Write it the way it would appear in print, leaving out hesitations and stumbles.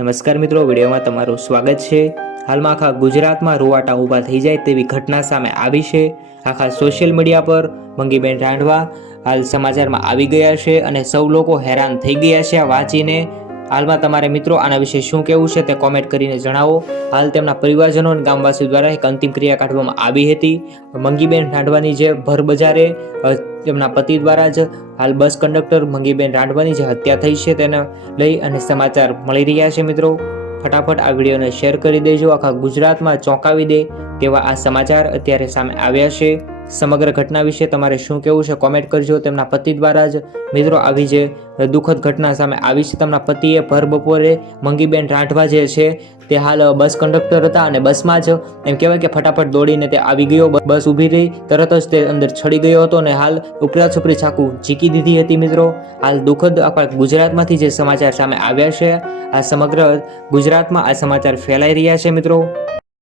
નમસ્કાર મિત્રો, વિડીયોમાં તમારું સ્વાગત છે। હાલમાં આખા ગુજરાતમાં રૂવાટા ઊભા થઈ જાય તેવી ઘટના સામે આવી છે। આખા સોશિયલ મીડિયા પર મંગીબેન રાંધવા હાલ સમાચારમાં આવી ગયા છે અને સૌ લોકો હેરાન થઈ ગયા છે આ વાંચીને। હાલમાં તમારે મિત્રો આના વિશે શું કહેવું છે તે કોમેન્ટ કરીને જણાવો। હાલ તેમના પરિવારજનો અને ગામવાસીઓ દ્વારા એક અંતિમ ક્રિયા કાઢવામાં આવી હતી। મંગીબેન રાંધવાની જે ભર બજારે તેમના પતિ દ્વારા જ હાલ બસ કંડક્ટર મંગીબેન રાંધવાની જે હત્યા થઈ છે તેને લઈ અને સમાચાર મળી રહ્યા છે। મિત્રો ફટાફટ આ વિડીયોને શેર કરી દેજો। આખા ગુજરાતમાં ચોંકાવી દે તેવા આ સમાચાર અત્યારે સામે આવ્યા છે। સમગ્ર ઘટના વિશે તમારે શું કહેવું છે કોમેન્ટ કરજો। તેમના પતિ દ્વારા જ મિત્રો આવી જે દુઃખદ ઘટના સામે આવી છે। તેમના પતિએ ભર બપોરે મંગીબેન રાંધવા જે છે તે હાલ બસ કંડક્ટર હતા અને બસમાં જ એમ કહેવાય કે ફટાફટ દોડીને તે આવી ગયો। બસ ઊભી રહી, તરત જ તે અંદર ચડી ગયો હતો અને હાલ ઉપરા છપરી ચાકુ ઝીકી દીધી હતી। મિત્રો હાલ દુઃખદ આપણા ગુજરાતમાંથી જે સમાચાર સામે આવ્યા છે, આ સમગ્ર ગુજરાતમાં આ સમાચાર ફેલાઈ રહ્યા છે। મિત્રો